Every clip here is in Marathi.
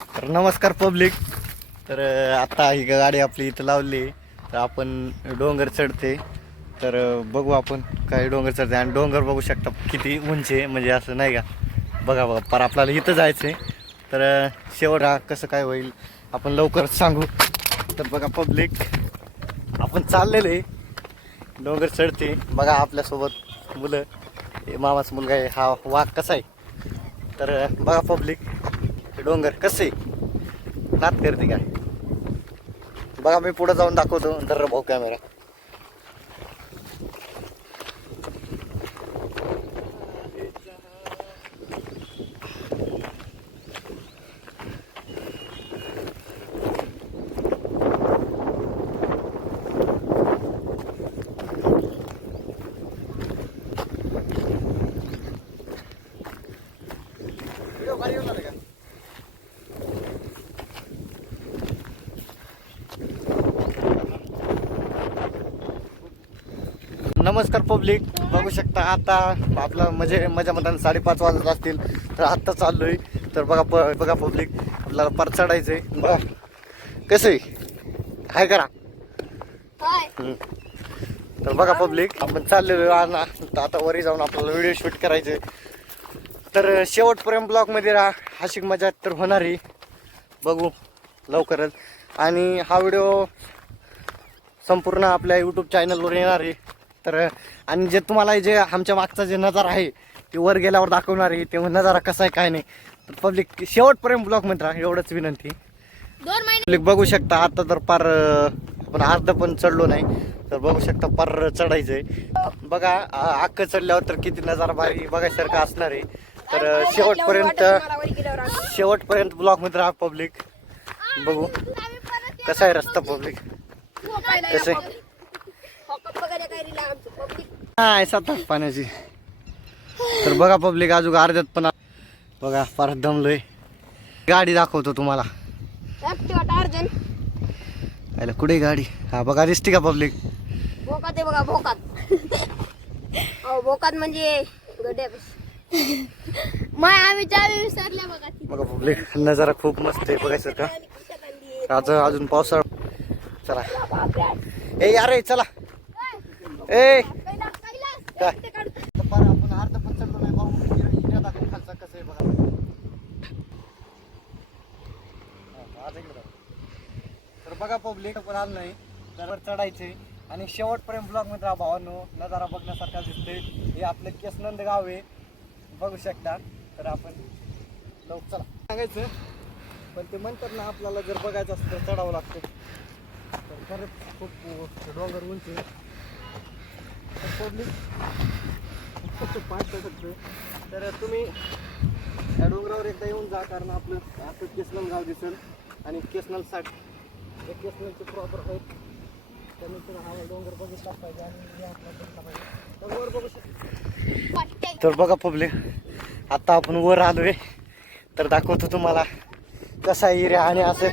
तर नमस्कार पब्लिक. तर आता ही गाडी आपली इथं लावली. तर आपण डोंगर चढते. तर बघू आपण काय डोंगर चढते. आणि डोंगर बघू शकता किती उंच आहे, म्हणजे असं नाही का. बघा बघा पर आपल्याला इथं जायचं आहे. तर शेवट हा कसं काय होईल आपण लवकरच सांगू. तर बघा पब्लिक, आपण चाललेलं आहे डोंगर चढते. बघा आपल्यासोबत मुलं, मामाचा मुलगा आहे, हा वाघ कसा आहे. तर बघा पब्लिक, डोंगर कसे नात करते काय बघा. मी पुढे जाऊन दाखवतो. धर भाऊ कॅमेरा. नमस्कार पब्लिक, बघू शकता आता आपला म्हणजे माझ्या मताने 5:30 वाजत असतील. तर आत्ता चाललोय. तर बघा बघा पब्लिक, आपल्याला पर चढायचंय. बघा कसं आहे, हाय करा. तर बघा पब्लिक, आपण चाललेलो आता वरी जाऊन आपल्याला व्हिडिओ शूट करायचे. तर शेवटपर्यंत ब्लॉगमध्ये राहा, हाशिक मजा तर होणार आहे. बघू लवकरच. आणि हा व्हिडिओ संपूर्ण आपल्या यूट्यूब चॅनलवर येणार आहे. तर आणि जे तुम्हाला जे आमच्या मागचा जे नजारा आहे ते वर गेल्यावर दाखवणार आहे. तेव्हा नजारा कसा आहे काय नाही. तर पब्लिक शेवटपर्यंत ब्लॉगमध्ये राहा, एवढंच विनंती. पब्लिक बघू शकता आता तर पार आपण अर्ध पण चढलो नाही. तर बघू शकता पार चढायचंय. बघा अख्खं चढल्यावर तर किती नजारा भारी बघायसारखं असणार आहे. तर शेवटपर्यंत ब्लॉगमध्ये राहा पब्लिक. बघू कसा आहे रस्ता पब्लिक, कसं आहे. नाही सात पाण्याची. तर बघा पब्लिक, अजून अर्ध्यात पण बघा परत दमलोय. गाडी दाखवतो तुम्हाला. कुठे गाडी, हा बघा दिसते का पब्लिक. भोकात आहे बघा, भोकात. भोकात म्हणजे आम्ही चावी विसरल्या बघा. बघा पब्लिक, नजारा खूप मस्त आहे बघायचं का. अजून पावसाळा. चला ए यार चला ए काय आपण अर्ध पण चढलो नाही. भाऊ दाखवून खालचा कसं आहे बघा. तर बघा पब्लिक, पण आलं नाही तर चढायचे. आणि शेवटपर्यंत ब्लॉग मध्ये राहा भावांनो. नजारा बघण्यासारखा दिसतोय. हे आपलं केसनंद गाव आहे, बघू शकता. तर आपण लोक चला सांगायचं, पण ते म्हणतात ना आपल्याला जर बघायचं असतं तर चढावं लागतं. तर खरंच खूप डोंगर उंच आहे. पब्लिक पाच शकतो. तर तुम्ही या डोंगरावर एकदा येऊन जा, कारण आपलं केसनल गाव दिसेल. आणि केसनल साठी हे केसनलचे प्रॉपर आहेत. त्यांनी हा डोंगर बघितला पाहिजे आणि आपला बघितला पाहिजे. तर वर बघू शकतो. तर बघा पब्लिक, आता आपण वर आलोय. तर दाखवतो तुम्हाला कसा एरिया आणि असं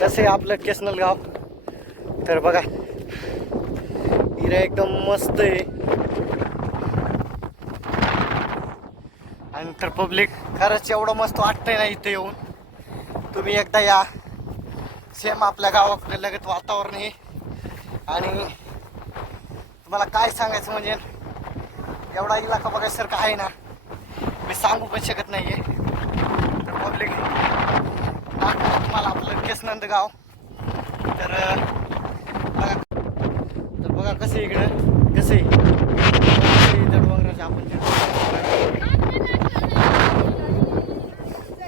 कसं आहे आपलं केसनल गाव. तर बघा एरिया एकदम मस्त आहे. आणि तर पब्लिक खरंच एवढं मस्त वाटतंय ना इथे येऊन. तुम्ही एकदा या. सेम आपल्या गावाकडे लगत वातावरण आहे. आणि तुम्हाला काय सांगायचं म्हणजे एवढा इलाका बघायसारखा आहे ना, मी सांगू पण शकत नाहीये. तर पब्लिक तुम्हाला आपलं केसनंद गाव. तर बघा कसं इकडं कसं आहे डोंगराचे आपण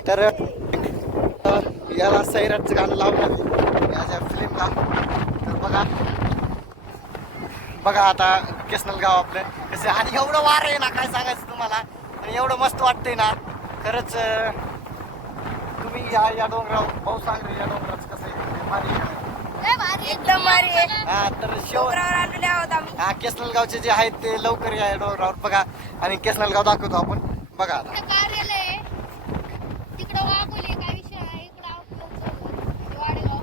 तर याला सैराटचं गाणं लावलं याच्या फिल्मला. तर बघा आता केसनल गाव आपलं कसं. आणि एवढं वार आहे ना, काय सांगायचं तुम्हाला. आणि एवढं मस्त वाटतंय ना खरंच. तुम्ही या डोंगरावर भाऊ सांग रे, या डोंगराचं कसं आहे भारी एकदम भारी आहे. हा तर डोंगरावर आलेले आहोत आम्ही. हा केसनल गावचे जे आहेत ते लवकर या डोंगरावर बघा. आणि केसनल गाव दाखवतो आपण. बघा आता कार्यालय तिकडं वाघोली काय विषय आहे. इकडं वाडेगाव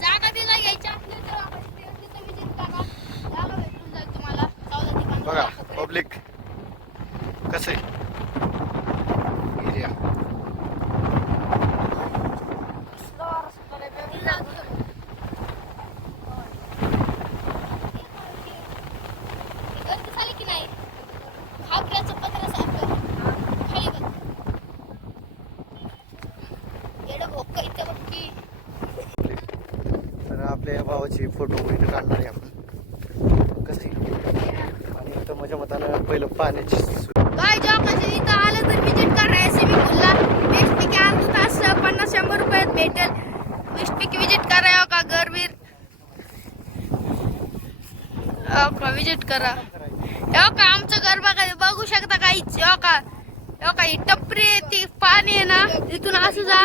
जागा दिला घ्यायची आपल्या तर आपण तिथं विजिट करा. जागा भेटून जाईल तुम्हाला 14 ठिकाणी. बघा पब्लिक कसं आहे एरिया. गावाची फोटो वगैरे काढणार आहे आपण कसे. आणि इथं माझ्या मतानं पहिलं पाण्याची काय जॉब असेल इथं आलं तर विजिट करा स्विमिंग पूलला. बेस्टपैकी अर्धा तास 50-100 रुपयात भेटेल. बेस्टपैकी विजिट करा. हो का गरवीर हो का विजिट करा. हो का आमचं घर बघा बघू शकता काहीच. हो का ही टपरी आहे ती पाणी आहे ना इथून असं जा.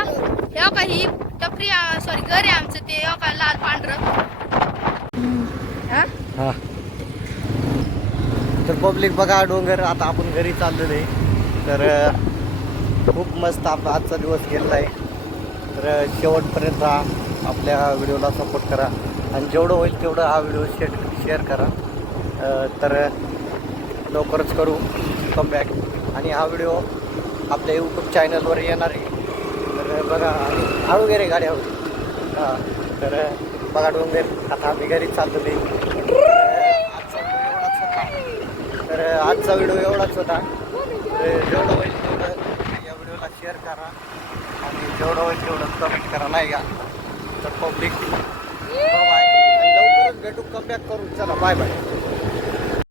हो का ही टपरी सॉरी घर आहे आमचं ते. हो का लाल पांढरं. हा. तर पब्लिक बघा डोंगर. आता आपण घरी चाललेलो आहे. तर खूप मस्त आपला आजचा दिवस गेलेला आहे. तर शेवटपर्यंत आपल्या व्हिडिओला सपोर्ट करा आणि जेवढं होईल तेवढं हा व्हिडिओ शेअर करा. तर लवकरच करू कमबॅक आणि हा व्हिडिओ आपल्या यूट्यूब चॅनलवर येणार आहे. तर बघा हळू वगैरे गाडी हळू. हां तर बघा डोंगर. आता आम्ही घरी चालतो ते. तर आजचा व्हिडिओ एवढाच होता. तर जेवढं होईल तेवढं या व्हिडिओला शेअर करा आणि जेवढं होईल तेवढं कमेंट करा नाही का. तर पब्लिक बाय. लवकरच भेटू कमबॅक करू. चला बाय बाय.